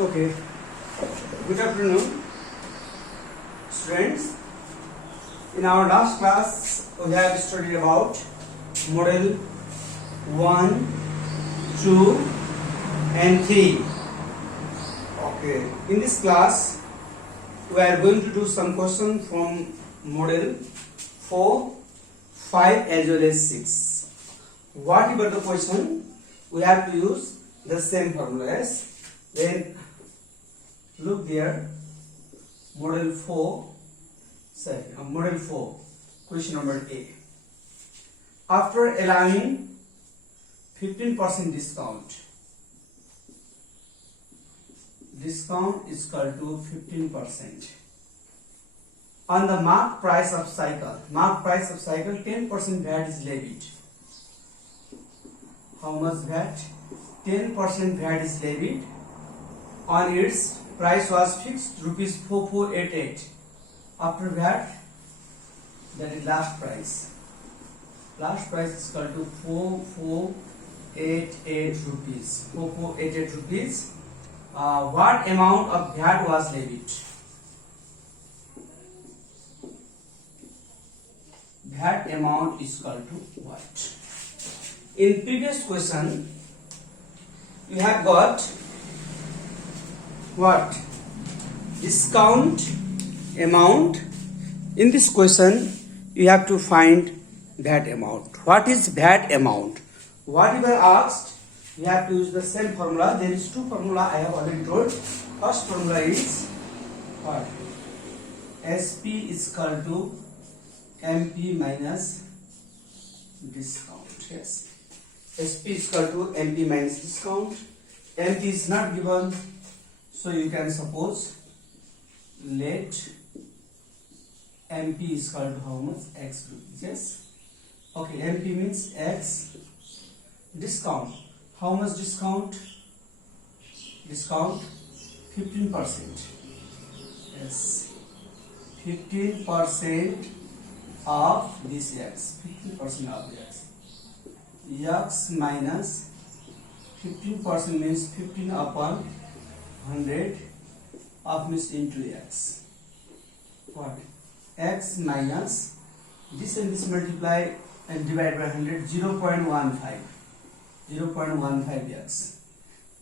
Okay, good afternoon, students. In our last class, we have studied about model 1, 2, and 3. Okay, in this class, we are going to do some question from model 4, 5 as well as 6. Whatever the question, we have to use the same formulas. Then look there, model 4, question number A. After allowing 15% discount is equal to 15%. On the marked price of cycle, 10% VAT is levied. How much VAT? 10% VAT is levied. On its price was fixed rupees 4488. After VAT, that is last price. Last price is equal to 4488 rupees. 4488 rupees. What amount of VAT was levied? VAT amount is equal to what? In previous question, you have got what? Discount amount. In this question, you have to find VAT amount. What is VAT amount? Whatever asked, you have to use the same formula. There is two formula I have already told. First formula is what? SP is equal to MP minus discount. Yes. SP is equal to MP minus discount. MP is not given, so you can suppose let MP is equal to how much? X rupees. Yes. Okay, MP means X. Discount. How much discount? Discount 15%. Yes. 15% of this X. 15% of X. X minus 15% means 15 upon 100 of means into X. What? X minus this and this multiply and divide by 100, 0.15. 0.15 X.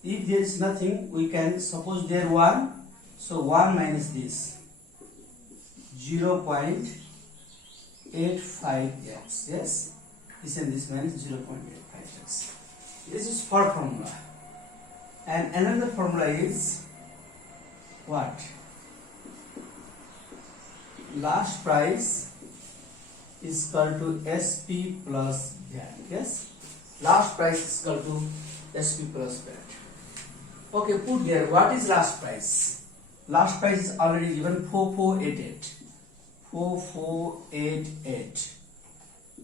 If there is nothing, we can suppose there 1. So 1 minus this 0.85 X. Yes. This and this minus 0.85 X. This is for formula. And another formula is what? Last price is equal to SP plus VAT. Yes. Last price is equal to SP plus VAT. Okay, put there. What is last price? Last price is already given 4488. 4488.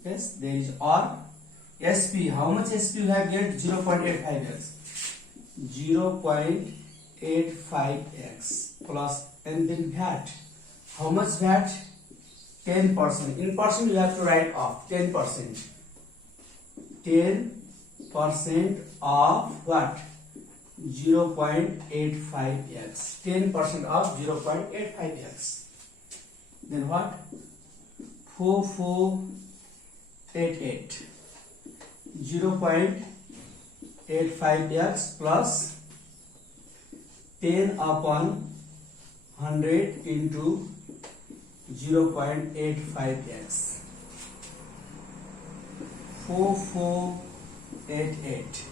Yes, there is or SP. How much SP you have get? 0.85x. 0.85x plus and then VAT. How much VAT? 10%. In percent you have to write off 10%. 10% of what? 0.85x. 10% of 0.85x. Then what? 4488. 0.85x plus 10 upon 100 into 0.85x. 4488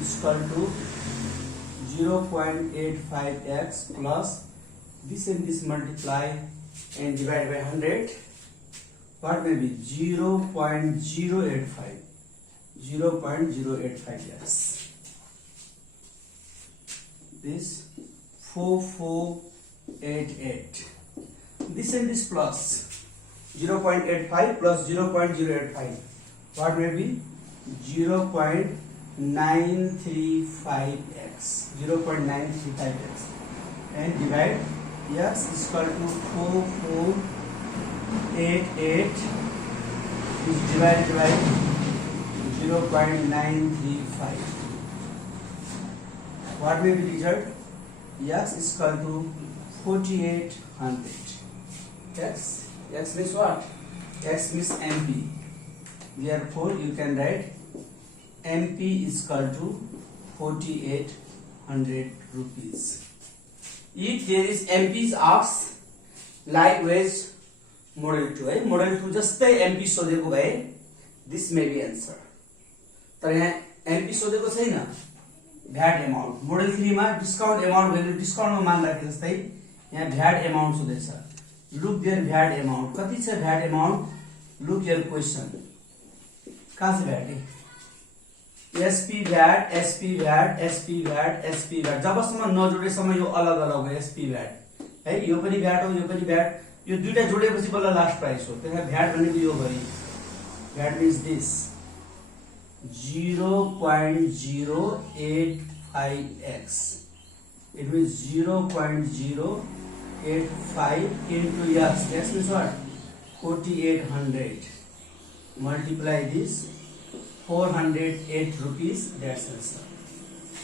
is equal to 0.85x plus this and this multiply and divide by 100. What may be? 0.085. 0.085x. This 4488. This and this plus 0.85 plus 0.085. What may be? 0.935x. 0.935x. And divide. X is equal to 4488 is divided by 0.935. What will be the result? X is equal to 4800. X means what? X means MP. Therefore, you can write MP is equal to 4800 rupees. If there is MP is asked, likewise model 2 है, model 2 जस्तै MP सोधेको भए this may be answer. तर यहाँ MP सोधेको छैन, VAT amount. Model 3 मा discount amount value डिस्काउन्टमा मान्दाखेरि जस्तै यहाँ भ्याट एमाउन्ट सोधेछ. लुक देयर भ्याट एमाउन्ट कति छ? VAT amount look there question कहाँ छ VAT? SP VAT, SP VAT, SP VAT, SP VAT. जबसम्म नजोडेसम्म यो अलग अलग हो. एसपी भ्याट है, यो पनि भ्याट हो, यो पनि भ्याट. यो दुईटा जोडेपछि बल्ल लास्ट प्राइस हो. त्यसैले भ्याट भनेको यो भरि. VAT mince this 0.085x. It means 0.085 into x. X means what? 4800. Multiply this 408 rupees. That's answer.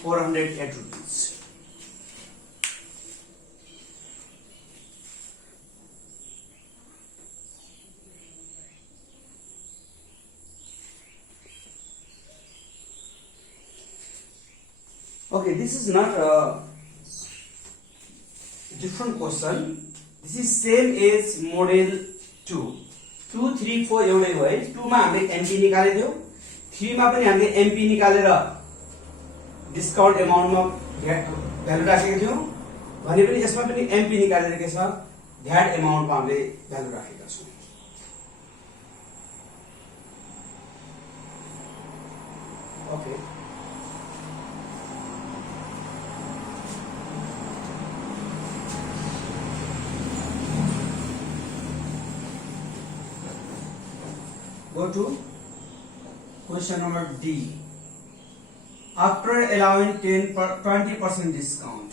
408 rupees. Okay, this is not a different question. This is same as model 2. 2, 3, 4 एउटै हो है. 2 मा हामीले MP निकालेदियौ, 3 मा पनि हामीले MP निकालेर discount एमाउन्टमा value राखेका थियौं. भने पनि यसमा पनि MP निकालेर के छ? भ्याट एमाउन्टमा हामीले भ्यालु राखेका छौं. Okay. Go to question number D. After allowing 20% discount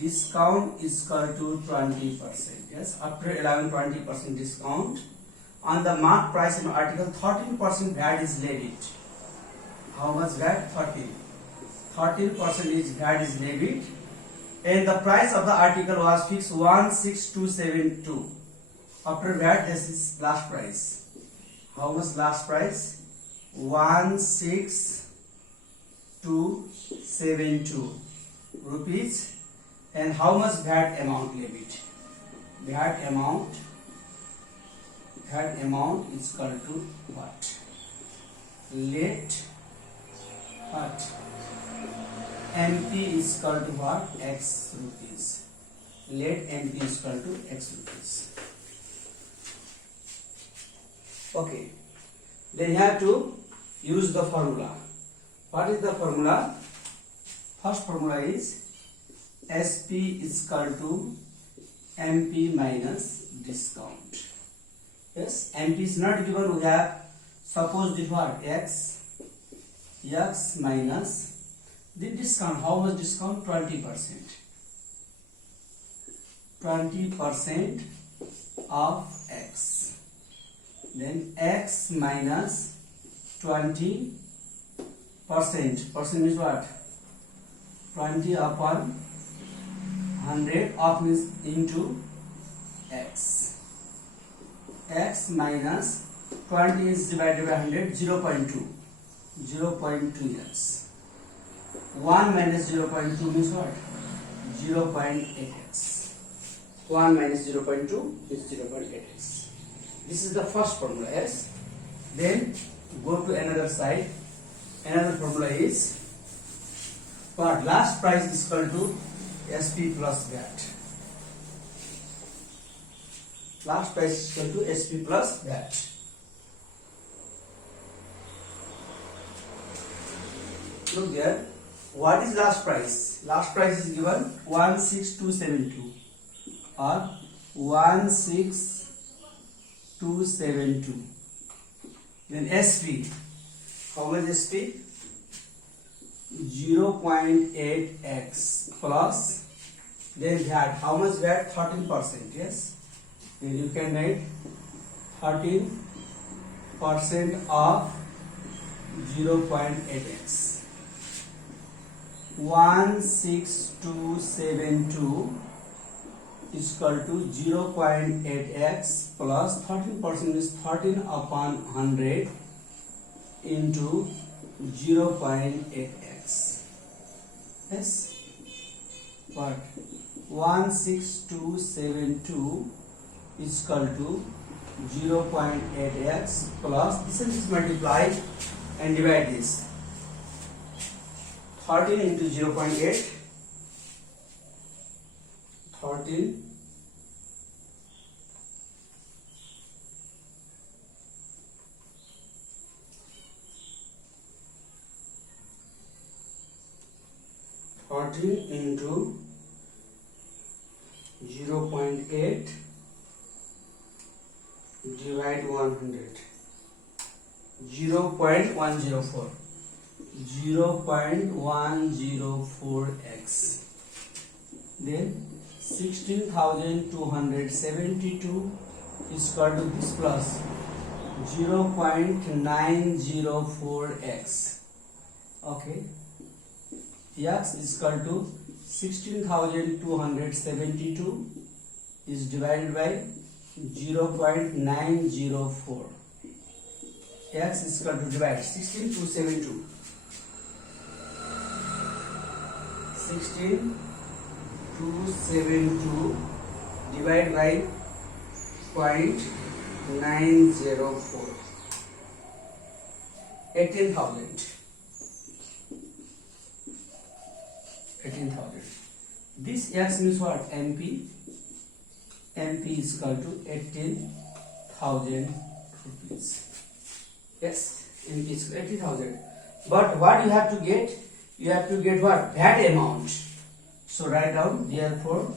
is equal to 20%. Yes, after allowing 20% discount on the marked price in article, 13% VAT is levied. How much VAT? 13% is VAT is levied, and the price of the article was fixed 16272. After VAT, this is last price. How much last price? 16272 rupees. And how much VAT amount levied? VAT amount is equal to what? Let what? MP is equal to what? X rupees. Let MP is equal to X rupees. Okay, then you have to use the formula. What is the formula? First formula is SP is equal to MP minus discount. Yes, MP is not given. We have supposed it what? X minus the discount. How much discount? 20%. 20% of X. Then X minus 20%. Percent means what? 20 upon 100 of means into X. X minus 20 is divided by 100, 0.2. 0.2x. 1 minus 0.2 means what? 0.8x. 1 minus 0.2 is 0.8x. This is the first formula. Yes. Then go to another side. Another formula is what? Last price is equal to SP plus VAT. Last price is equal to SP plus VAT. Look there. What is last price? Last price is given 16272 or 16272. Then SP, how much SP? 0.8x plus, then VAT, how much VAT? 13%. Yes, then you can write 13% of 0.8x. 16272 is equal to 0.8x plus 13% is 13 upon 100 into 0.8x. Yes, but 16272 is equal to 0.8x plus this is multiplied and divide this 13 into 0.8 13 into 0.8 divide 100 0.104 0.104x, then 16,272 is equal to this plus 0.904x. Okay, x is equal to 16,272 is divided by 0.904. X is equal to divide 16272. 16272 divided by 0.904. 18,000. 18,000. This x means what? MP. MP is equal to 18,000 rupees. Yes, MP is 80,000. But what you have to get? You have to get what? VAT amount. So write down therefore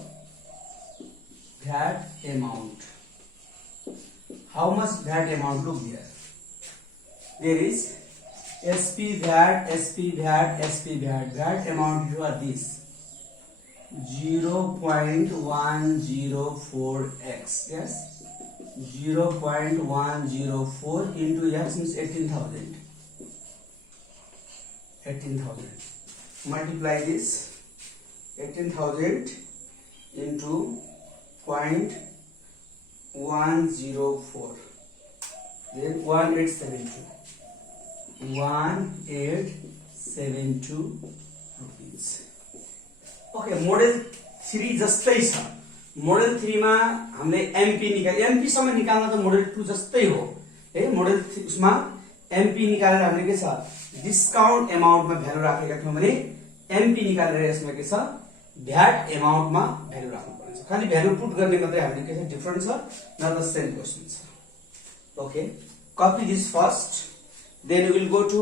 VAT amount. How much VAT amount? Look here. There is SP VAT, SP VAT, SP VAT. VAT amount you are this 0.104x. Yes, 0.104 into x means 18,000. 18,000. Multiply this 18,000 into 0.104. Then 1872. 1872 rupees. Okay, model 3 जस्तै छ. Model 3 मा हामीले MP निकाल्यो. MP सम्म निकाल्न त model 2 जस्तै हो है. मोडल 3 मा एमपी निकालेर हामीले के छ डिस्काउन्ट अमाउन्ट मा भ्यालु राखेका थियौं भने एमपी निकालेर यसमा के छ भ्याट अमाउन्ट मा भ्यालु राख्नु पर्छ. खाली भ्यालु पुट गर्ने मात्रै हामीले के छ डिफरेन्ट छ, न त सेम क्वेशन छ. ओके, कपी this first, then we will go to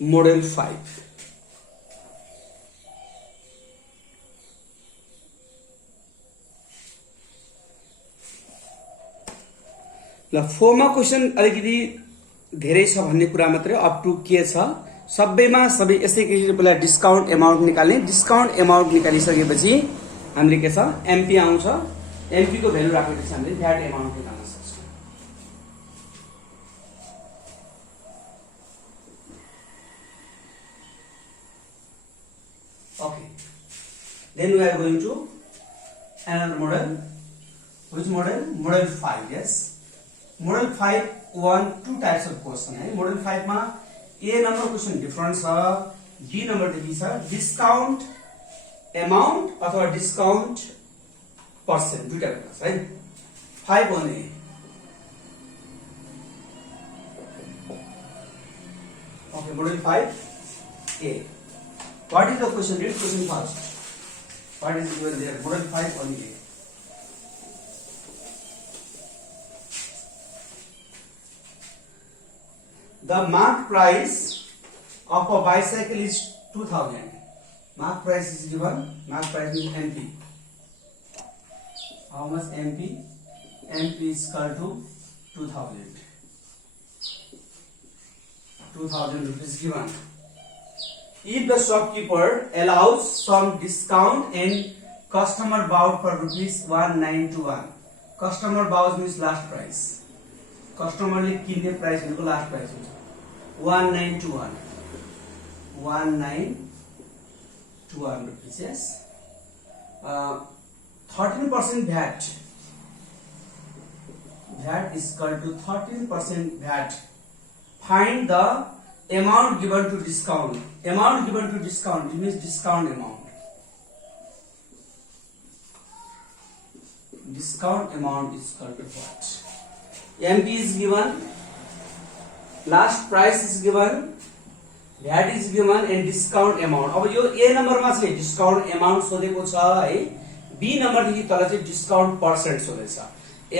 model 5. ल 4 मा क्वेशन अलिकति धेरै छ भन्ने कुरा मात्रै. अप टु के छ सबैमा सबै यसै गरी पहिला डिस्काउन्ट अमाउन्ट निकाल्ने. डिस्काउन्ट अमाउन्ट निकालिसकेपछि हामीले के छ एमपी आउँछ. एमपी को भ्यालु राखेपछि हामीले भ्याट अमाउन्ट निकाल्न सक्छौं. Okay, then we are going to another model. Which model? Model 5. Yes, model 5 two types of question. Model 5 ma A number question different छ, B number देखि छ डिस्काउन्ट अमाउन्ट अथवा discount percent दुईटा कुरा छ है. 5 भने okay, model 5 A. What is the question? Read question first. What is given there? Model 5 only. The mark price of a bicycle is 2000. Mark price is given. Mark price is MP. How much MP? MP is equal to 2000. 2000 rupees given. If the shopkeeper allows some discount and customer bought for rupees 1921. Customer bought means last price. Customer ले किन्ने price भनेको last price हुन्छ 1921. 1921. 1 rupees. Yes. 13% VAT. VAT is equal to 13% VAT. Find the amount given to discount. Amount given to discount, it means discount amount. Discount amount is equal to what? MP is given, last price is given, VAT is given and discount amount. अब यो A number मा चाहिँ discount amount सोधेको छ है. B number देखि तल चाहिँ discount percent सोधेछ.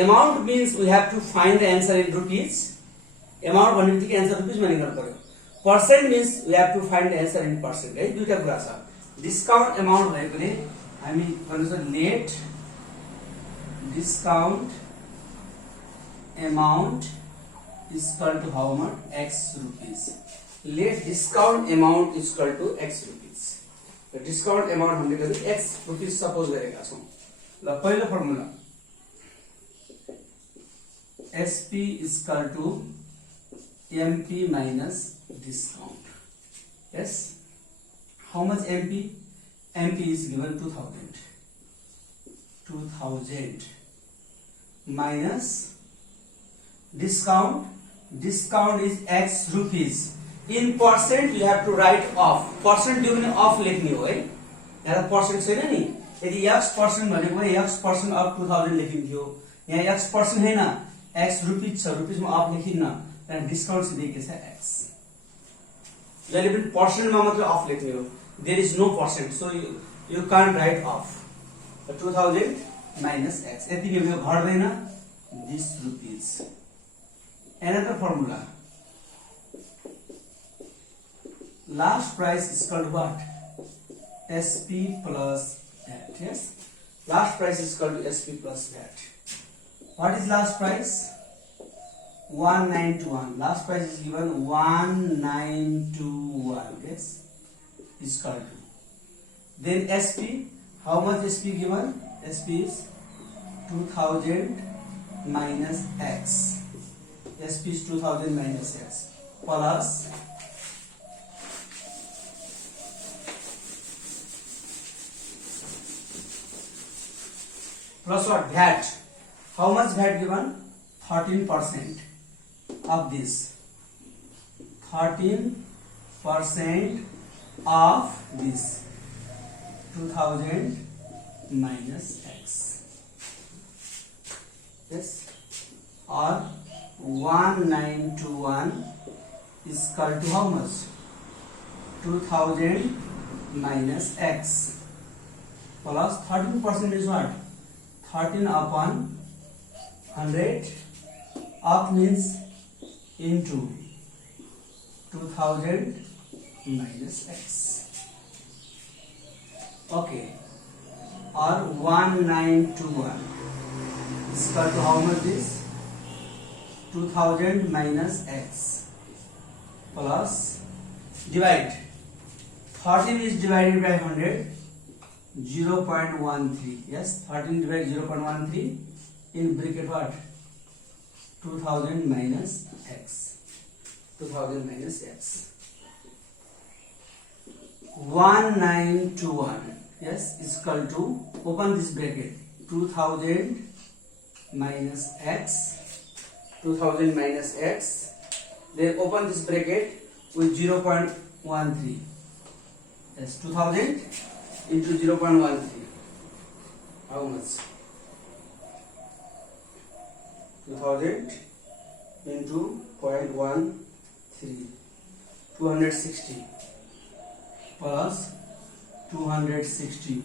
Amount means we have to find the answer in rupees. Amount भन्ने बित्तिकै answer rupees मा निकाल्नु पर्यो. Percent means we have to find the answer in percent. है दुईटा कुरा छ. Discount amount भनेकोले हामी भन्छ net discount amount is equal to how much? X rupees. Let discount amount is equal to X rupees. The discount amount हमले कति X rupees suppose गरेका छौं. ल पहिलो formula SP is equal to MP minus discount. Yes. How much MP? MP is given 2000. 2000 minus discount. Discount is X rupees. In percent you have to write off. Percent दियो भने off लेख्ने हो है. यहाँ percent छैन नि. यदि X percent भनेको X percent of 2000 लेखिन्थ्यो. यहाँ X percent हैन. X rupees छ. रुपीस मा off लेखिन्न. त्यहाँ डिस्काउन्ट चाहिँ दिएको छ X. जहिले पनि percent मा मात्र off लेख्ने हो. There is no percent, so you can't write off. 2000 minus X. यतिकै यो घट्दैन. This rupees. Another formula. Last price is called what? SP plus VAT. Yes. Last price is called SP plus VAT. What is last price? 1921. Last price is given 1921. Yes. Is called to. Then SP. How much SP given? SP is 2000 minus X. SP is 2000 minus X plus what? VAT. How much VAT given? 13% of this. 13% of this. 2000 minus X. Yes. Or 1921 is equal to how much? 2000 minus X plus 13% is what? 13 upon 100. Up means into 2000 minus X. Okay. Or 1921 is equal to how much is? 2000 minus X plus divide. 13 is divided by 100. 0.13. Yes, 13 divided 0.13 in bracket what? 2000 minus X. 2000 minus X. 1921. Yes, is equal to, open this bracket, 2000 minus X. 2000 minus X. Then open this bracket with 0.13. Yes, 2000 into 0.13. How much? 2000 into 0.13. 260 plus 260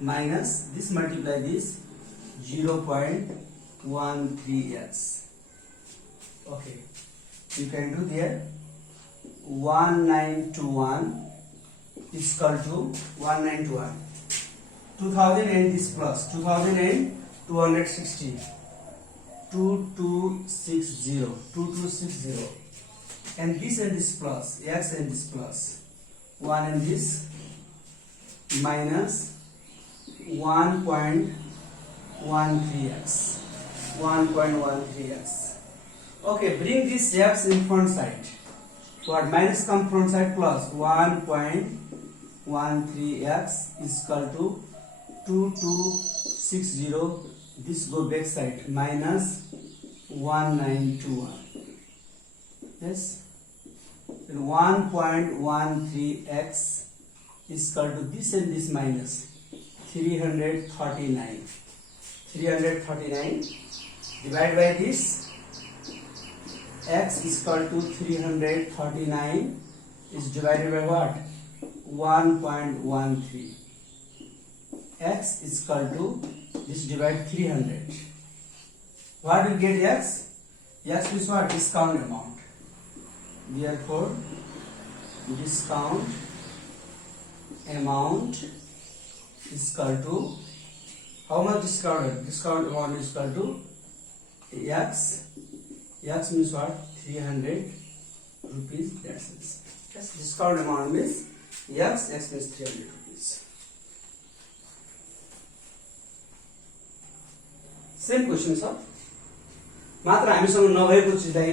minus this, multiply this, 0.13x. Okay, you can do there. 1921 is equal to 1921. 2000 and this plus 2000 and 260. 2260. And this plus, x and this plus. 1 and this minus 1.13x. 1.13x. Okay, bring this x in front side. What? Minus come front side plus 1.13 13x is equal to 2260. This go back side minus 1921. Yes, 1.13x is equal to this and this minus 339. 339 divided by this, x is equal to 339 is divided by what? 1.13. X is equal to this divide 300. What will get x? X is what? Discount amount. Therefore, discount amount is equal to, how much discount? Discount amount is equal to x. X means what? 300 rupees. That's it. Yes, discount amount means x. X means 300 rupees. Same question छ, मात्र हामीसँग नभएको चिजलाई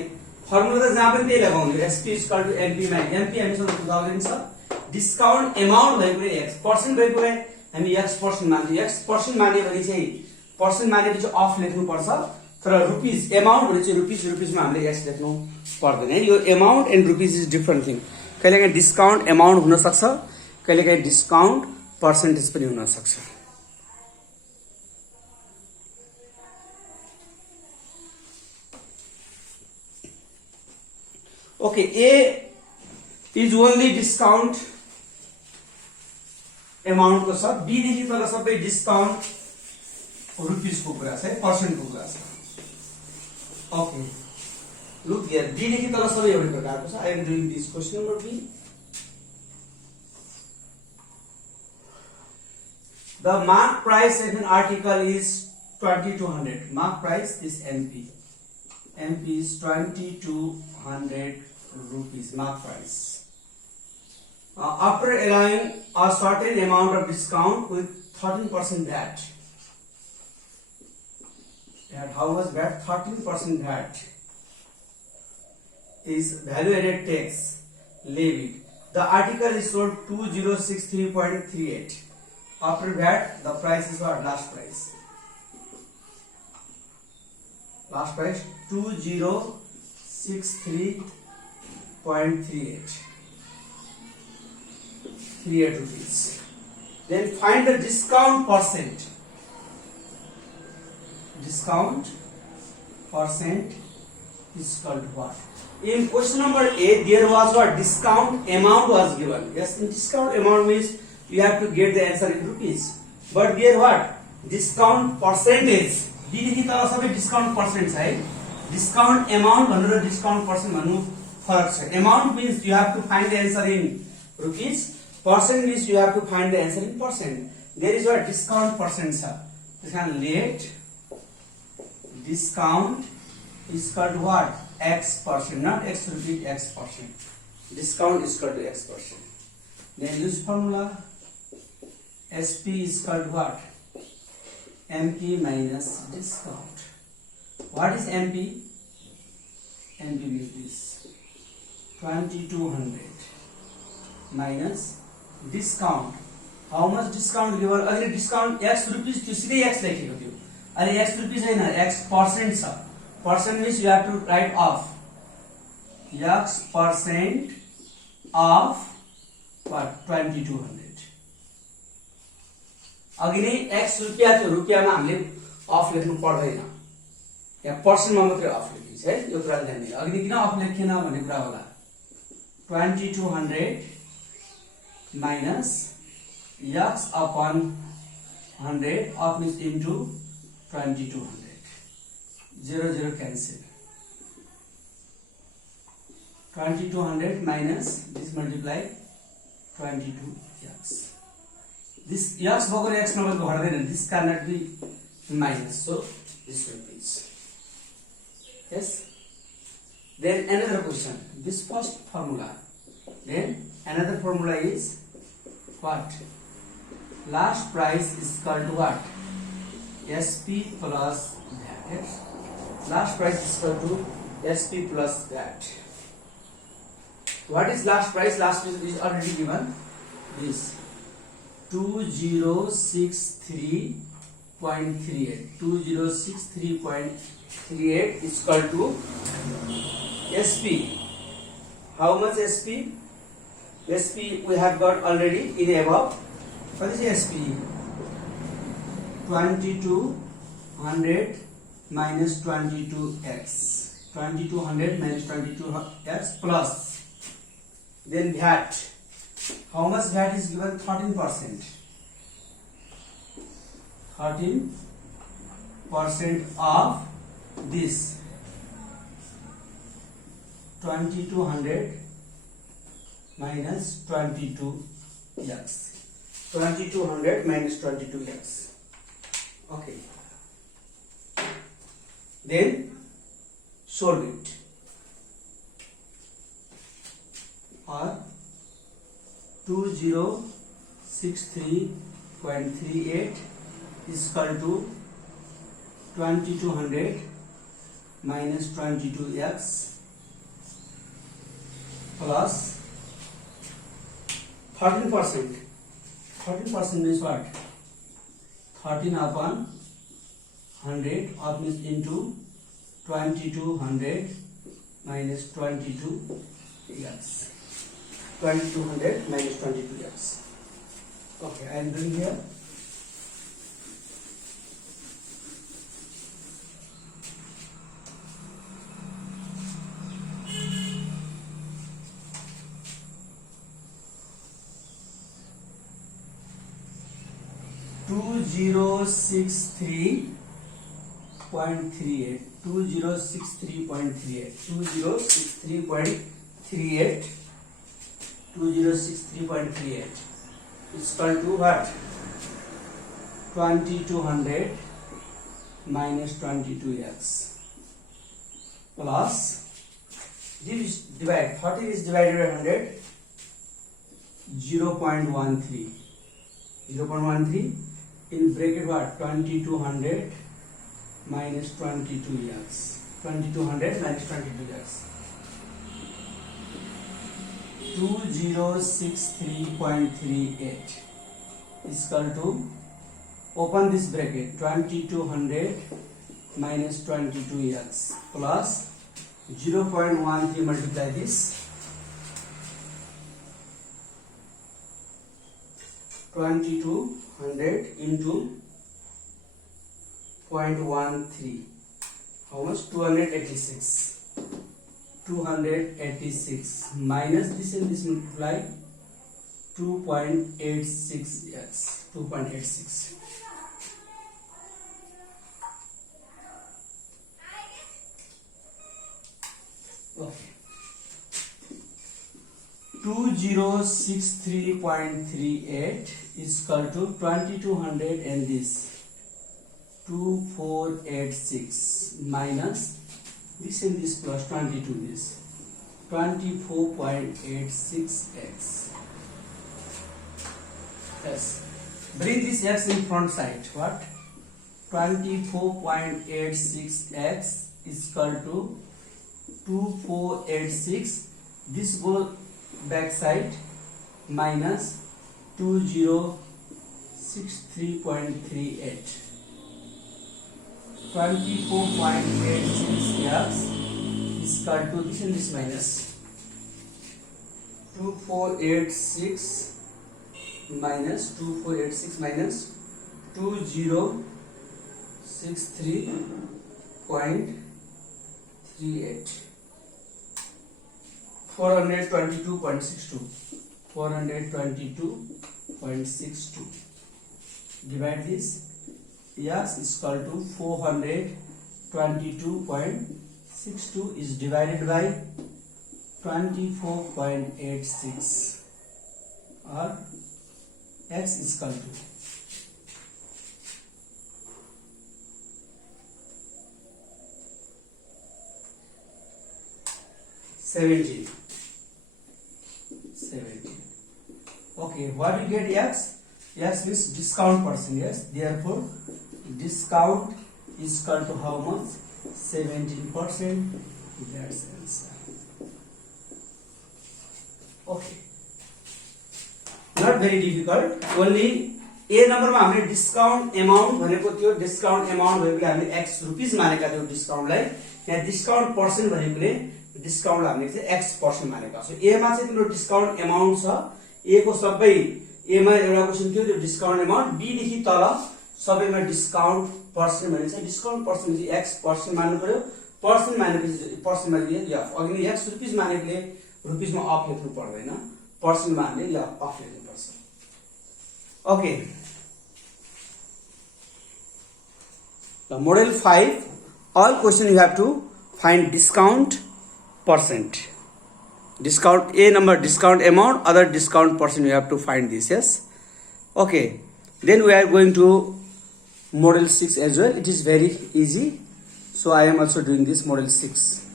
formula त जहाँ पनि त्यही लगाउने, SP equal to MP minus MP हामीसँग लगाउने छ, डिस्काउन्ट अमाउन्ट भएको एक्स, पर्सेन्ट भएको भए हामी एक्स पर्सेन्ट मान्छौँ, एक्स पर्सेन्ट मानेपछि चाहिँ पर्सेन्ट मानेपछि अफ लेख्नु पर्छ, तर रुपीज अमाउन्ट भने चाहिँ रुपीजमा हामीले एक्स लेख्नु पर्दैन। यो amount and rupees is different thing. कहिलेकाहीँ डिस्काउन्ट अमाउन्ट हुन सक्छ, कहिलेकाहीँ डिस्काउन्ट पर्सेन्टेज पनि हुन सक्छ। Okay, A is only discount amount को छ, B देखि तल सबै डिस्काउन्ट रुपीज को कुरा छ, पर्सेन्ट को कुरा छ। Okay, look here, B देखि तल सबै एउटै प्रकारको छ। I am doing this question number B. The mark price of an article is 2200. Mark price is MP. MP is 2200 rupees. Mark price. After allowing a certain amount of discount with 13% VAT. And how much VAT? 13% VAT is value added tax levied. The article is sold 2063.38. After VAT, the price is what? Last price. Last price 2063.38. 38 rupees. Then find the discount percent. Discount percent is equal to what? In question number A, there was what? Discount amount was given. Yes, in discount amount means you have to get the answer in rupees. But there what? Discount percentage. B देखि तल सबै discount percent छ है। Discount amount भन्नु र discount percent भन्नु फरक छ। Amount means you have to find the answer in rupees. Percent means you have to find the answer in percent. There is what? Discount percent छ। त्यसकारण let discount is equal to what? X percent, not X rupee, X percent. Discount is equal to X percent. Then use formula. SP is equal to what? MP minus discount. What is MP? MP will be 2200 minus discount. How much discount given? अगर discount X rupees to सीधे X लेखेको थियो। अरे X rupees हैन, X percent छ। Percent means you have to write off. X percent of what? 2200. अघि नै x रुपियाँ थियो, रुपियाँमा हामीले अफ लेख्नु पर्दैन, यहाँ पर्सेन्टमा मात्रै अफ लेखिन्छ है। यो कुरा ध्यान दिनु। अघि किन अफ लेखेन भन्ने कुरा होला। 2200 minus x upon 100 of means into 2200. 0 cancel. 2200 minus this multiply 22x. This x over x number को हटादैन, this cannot be minus, so this will be. Yes. Then another question. This first formula. Then another formula is what? Last price is equal to what? SP plus that. Yes. Last price is equal to SP plus that. What is last price? Last price is already given. this 2063.38. 2063.38 is equal to SP. How much SP? SP we have got already in above. What is SP? 2200 minus 22x. 2200 minus 22x plus. Then VAT. How much VAT is given? 13%. 13% of this 2200 minus 22x. 2200 minus 22x. Okay. Then solve it. Or 2063.38 is equal to 2200 minus 22x plus 13%. 13% means what? 13 upon 100 of means into 2200 minus 22x. 2200 minus 22x. Okay, I am doing here. Two 2063.38. 2063.38. 2063.38. 2063.38 is equal to what? 2200 minus 22x plus divide 40 is divided by 100. 0.13. 0.13 in bracket what? 2200 minus 22x. 2200 minus 22x. 2063.38 is equal to, open this bracket, 2200 minus 22x plus 0.13 multiply this, 2200 into 0.13. How much? 286. 286 minus this and this multiply 2.86x. 2.86. Okay. 2063.38 is equal to 2200 and this 2486 minus this and this plus 22 this 24.86x. Yes. Bring this x in front side. What? 24.86x is equal to 2486. This goes back side minus 2063.38. 24.86x is equal to this and this minus 2486 minus 2486 minus 2063.38. 422.62. 422.62. Divide this. X is equal to 422.62 is divided by 24.86 or x is equal to 17. Okay, what you get x? X means discount percent. Yes, therefore discount is equal to how much? 17%. That's answer. Okay. Now not very difficult. Only a नम्बरमा हामीले discount amount भनेको थियो. Discount amount भनेको हामीले x rupees मानेका थियौँ डिस्काउन्टलाई. यहाँ discount percent भनेकोले discount हामीले चाहिँ एक्स पर्सेन्ट मानेका छौँ. ए मा चाहिँ तिम्रो डिस्काउन्ट एमाउन्ट छ. ए को सबै ए मा एउटा क्वेशन थियो त्यो डिस्काउन्ट एमाउन्ट. बी देखि तल सबैमा डिस्काउन्ट पर्सेन्ट भनिन्छ. डिस्काउन्ट पर्सेन्ट चाहिँ एक्स पर्सेन्ट मान्नु पर्यो. पर्सेन्ट मानेपछि पर्सेन्टमा एफ. अघि नै एक्स रुपिज मानेकोले रुपिजमा अफ लेख्नु पर्दैन. पर्सेन्टमा हामीले एफ अफ लेख्नु पर्छ. Okay. Model 5, all question you have to find discount percent. Discount A number, discount amount, other discount percent you have to find this. Yes. Okay. Then we are going to model 6 as well. It is very easy. So I am also doing this model 6.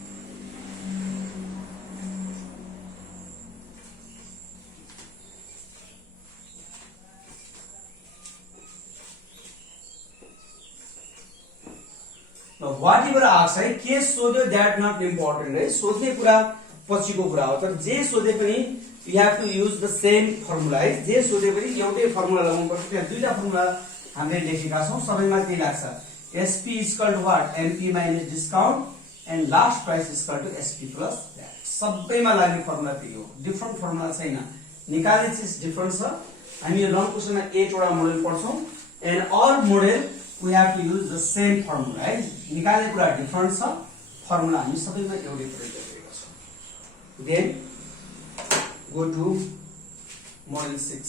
Whatever asks है के सोध्यो that nut important है. सोध्ने कुरा पछिको कुरा हो. तर जे सोधे पनि you have to use the same formula है. जे सोधे पनि एउटै फर्मुला लगाउनु पर्छ. त्यहाँ दुईटा फर्मुला हामीले लेखेका छौं. सबैमा त्यही लाग्छ. SP equal to what MP minus discount and last price equal to SP plus that. सबैमा लाग्ने फर्मुला त्यही हो. डिफरेन्ट फर्मुला छैन. निकाल्ने चीज डिफरेन्ट छ. हामी यो लङ क्वेशनमा 8 वटा मोडल पढ्छौं and all model we have to use the same formula है. निकाल्ने कुरा डिफरेन्ट छ. फर्मुला हामी सबैमा एउटै प्रयोग गरिरहेका छौं. Then go to model 6.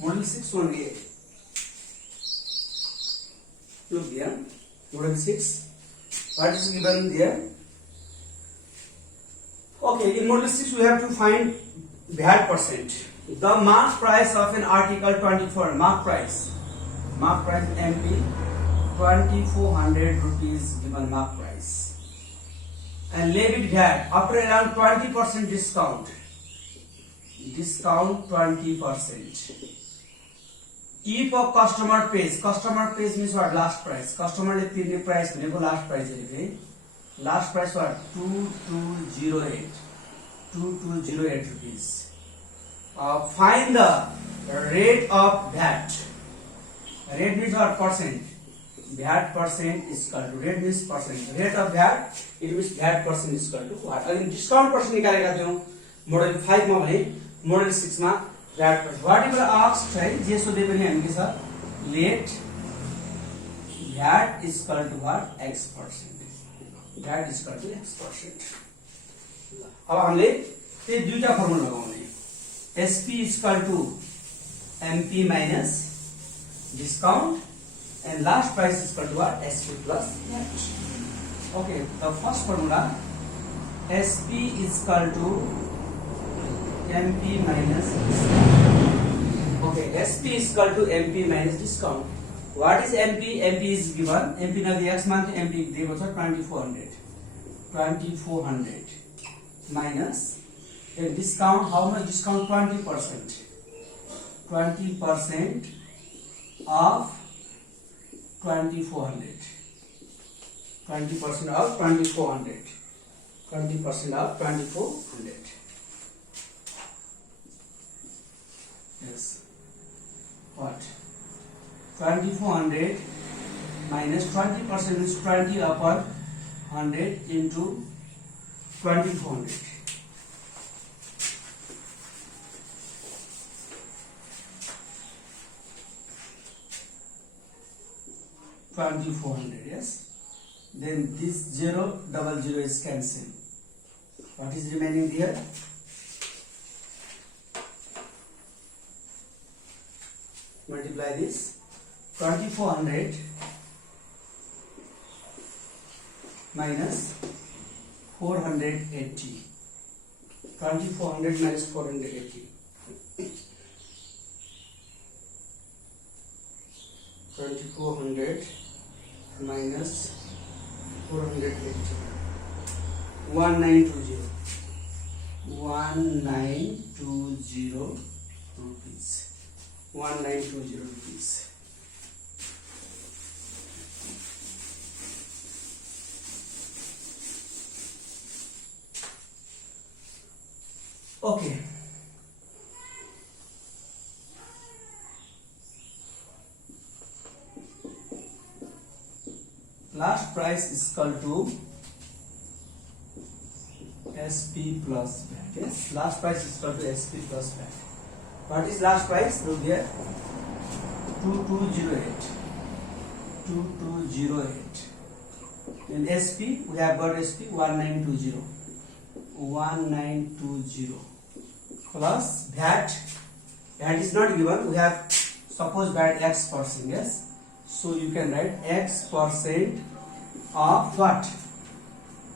Model 6 only. Look here. Model 6. What is given there? Okay, in model 6 we have to find VAT percent. The mark price of an article 24 mark price MP 2400 rupees given mark price and levied VAT after around 20% discount 20%. If a customer pays means what? Last price. Customer le tirne price bhaneko last price lekhye. Last price what? 2208 rupees. Find the rate of VAT. Rate means what? Percent. VAT percent is equal to rate means percent. Rate of VAT it means VAT percent is equal to what? Again discount percent निकालेका थियौं model 5 मा भने model 6 मा VAT percent. Whatever asked है जे सोधे पनि हामी के छ let VAT is equal to what? X percent. VAT is equal to X percent. अब हामीले त्यो दुईटा फर्मुला लगाउने. SP is equal to MP minus discount and last price is equal to what? SP plus VAT. Okay, the first formula SP is equal to MP minus discount. Okay, SP is equal to MP minus discount. What is MP? MP is given. MP now the X month MP दिएको छ 2400 minus the discount. How much discount? 20%. 20% of 2400. 20% of 2400. 20% of 2400. Yes. What? 2400 minus 20% is 20 upon 100 into 2400. 2400, yes. Then this 0 double 0 is cancelled. What is remaining here? Multiply this 2400 minus 480. 2400 minus 480. 2400 minus 480. 1920. 1920 rupees. 1920 rupees. Okay. Last price is equal to SP plus VAT. Yes, last price is equal to SP plus VAT. What is last price? Look here, 2208. 2208. In SP, we have got SP 1920. 1920 plus VAT. VAT is not given. We have suppose VAT X%. Yes. So you can write X% of what?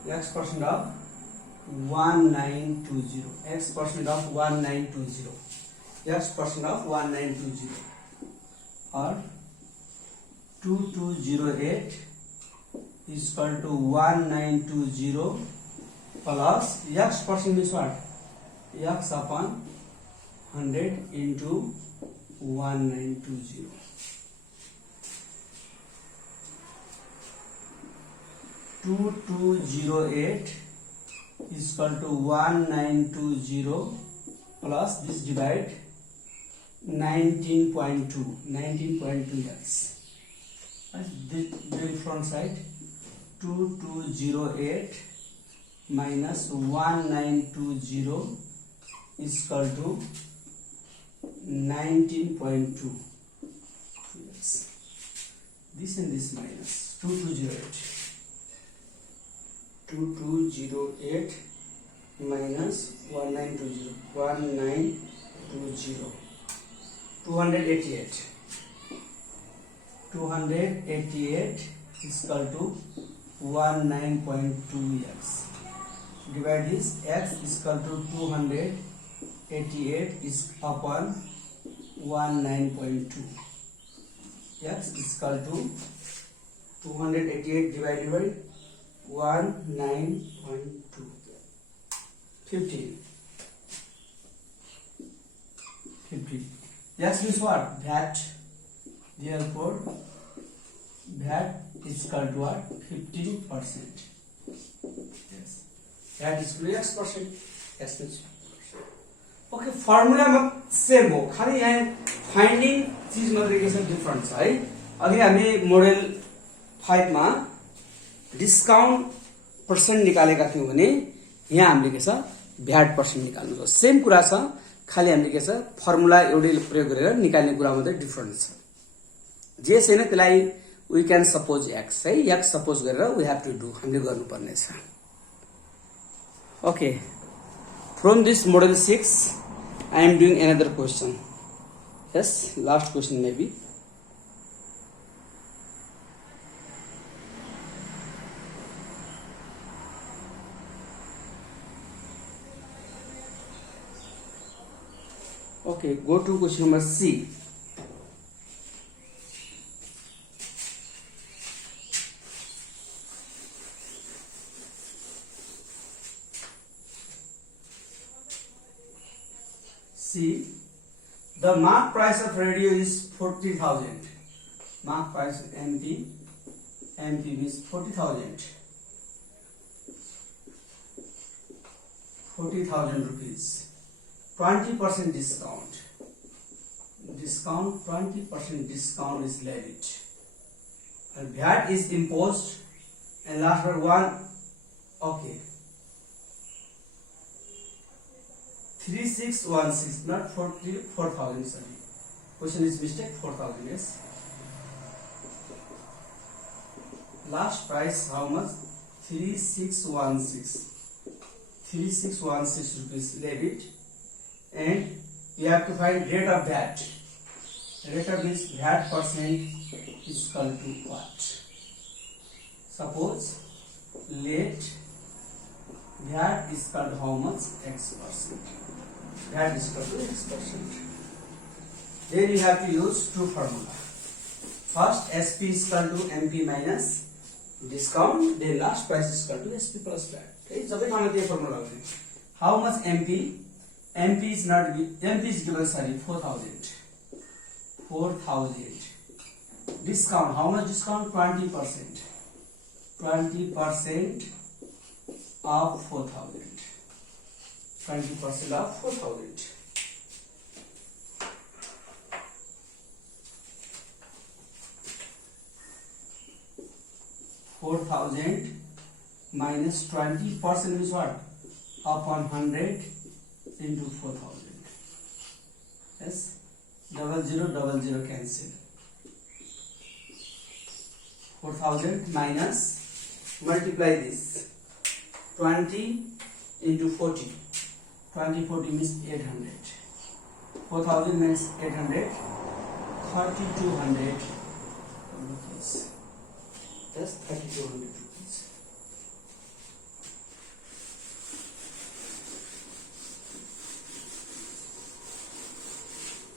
X% of 1920. X% of 1920. X% of 1920 or 2208 is equal to 1920 plus X% means what? X upon 100 into 1920. 2208 is equal to 1920 plus this divide 19.2 X. This front side 2208 minus 1920 is equal to 19.2 X. This and this minus 2208. 2208 minus 1920 288 is equal to 19.2x. Divide this, x is equal to 288 is upon 19.2. X is equal to 288 divided by 19.2. 15. X means what? VAT. Therefore, VAT is equal to what? 15%. Yes. VAT is equal to X%. X means 15%. Okay, formula में same हो, खाली यहाँ finding चीज मात्रै के साथ different है। अभी हमें मॉडल 5 में डिस्काउंट पर्सेंट निकालेका थियौं भने यहाँ हामीले के छ भ्याट पर्सेंट निकाल्नु छ। सेम कुरा छ, खाली हामीले के छ फर्मुला एउटै प्रयोग गरेर निकाल्ने कुरा मात्रै डिफरेंट छ। जे छैन त्यसलाई वी क्यान सपोज एक्स है, एक्स सपोज गरेर वी हैव टू डू हामीले गर्नुपर्ने छ। Okay, from this model 6 I am doing another question. Yes, last question maybe. Okay, go to question number C. C. The mark price of radio is 40,000. Mark price MP. MP means 40,000. 40,000 rupees. 20% discount. Discount, 20% discount is levied. And VAT is imposed. And last one, okay. 3616, not 4,000, sorry. Question is mistake, 4,000, yes. Last price, how much? 3616. 3616 rupees levied. And you have to find rate of VAT. Rate of means VAT percent is equal to what? Suppose let VAT is equal to how much? X%. VAT is equal to X%. Then you have to use two formula. First, SP is equal to MP minus discount. Then last price is equal to SP plus VAT. Okay, so we have a formula. How much MP? MP is not MP is given, sorry, 4,000. 4,000. Discount. How much discount? 20%. 20% of 4,000. 20% of 4,000. 4,000 minus 20% is what? Upon 100 into 4,000. Yes, double zero cancel. 4,000 minus, multiply this, 20 into 40. 20 40 means 800. 4,000 minus 800, 3,200 rupees. That's 3,200 rupees.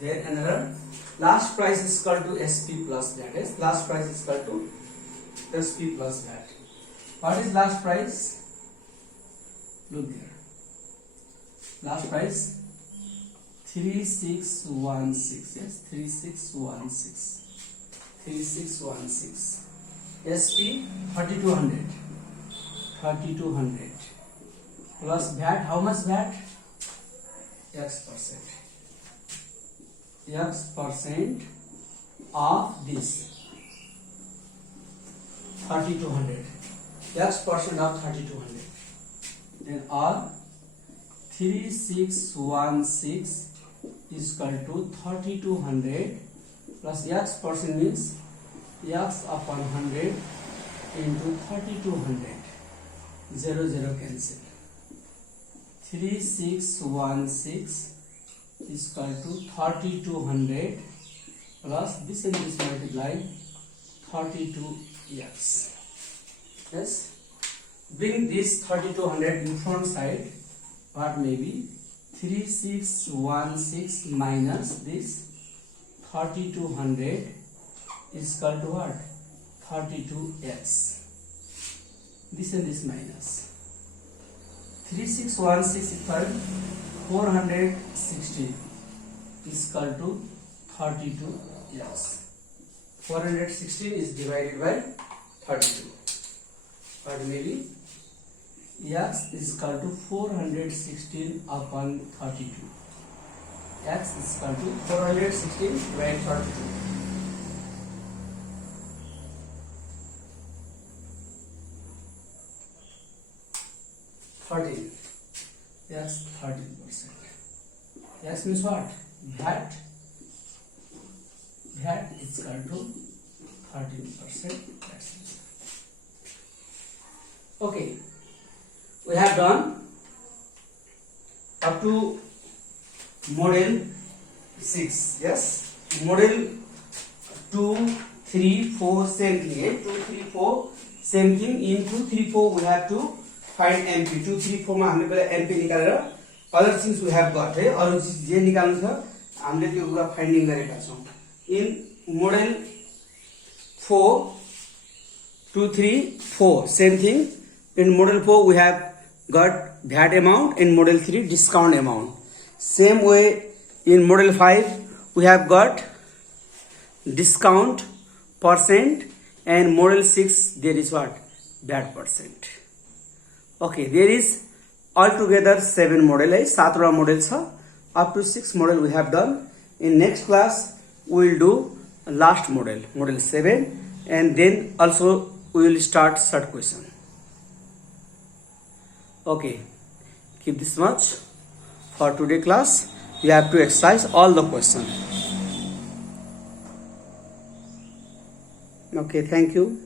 Then another, last price is equal to SP plus that. Is last price is equal to SP plus that. What is last price? Look there. Last price 3616. Yes, 3616. 3616. SP 3,200. 3,200 plus VAT. How much VAT? X%. X% of this 3,200. X% of 3,200. Then R 3616 is equal to 3,200 plus X% means X upon 100 into 3,200. 0 0 cancel. 3616 is equal to 3,200 plus this and this multiply 32x. Yes, bring this 3,200 in front side. What may be 3616 minus this 3,200 is equal to what? 32x. This and this minus 3616 equal 460 is equal to 32x. 416 is divided by 32. But maybe x is equal to 416 upon 32. X is equal to 416 divided 32. 13. X 13%. X means what? VAT. VAT is equal to 13%. That's it. Okay. We have done up to model 6. Yes. Model 2, 3, 4 same thing. 2, 3, 4 same thing. In 2, 3, 4 we have to find MP. 2, 3, 4 में हमने पहले MP निकालेर other things we have got है और जे निकाल्नु छ हामीले त्यो कुरा फाइन्डिङ गरेका छौं. In model 4 2, 3, 4 same thing. In model 4 we have got VAT amount. In model 3 discount amount. Same way in model 5 we have got discount percent, and model 6 there is what? VAT percent. Okay, there is altogether 7 model है 7 वटा model छ. Up to 6 model we have done. In next class we will do last model, model 7, and then also we will start third question. Okay, keep this much for today class. You have to exercise all the questions. Okay, thank you.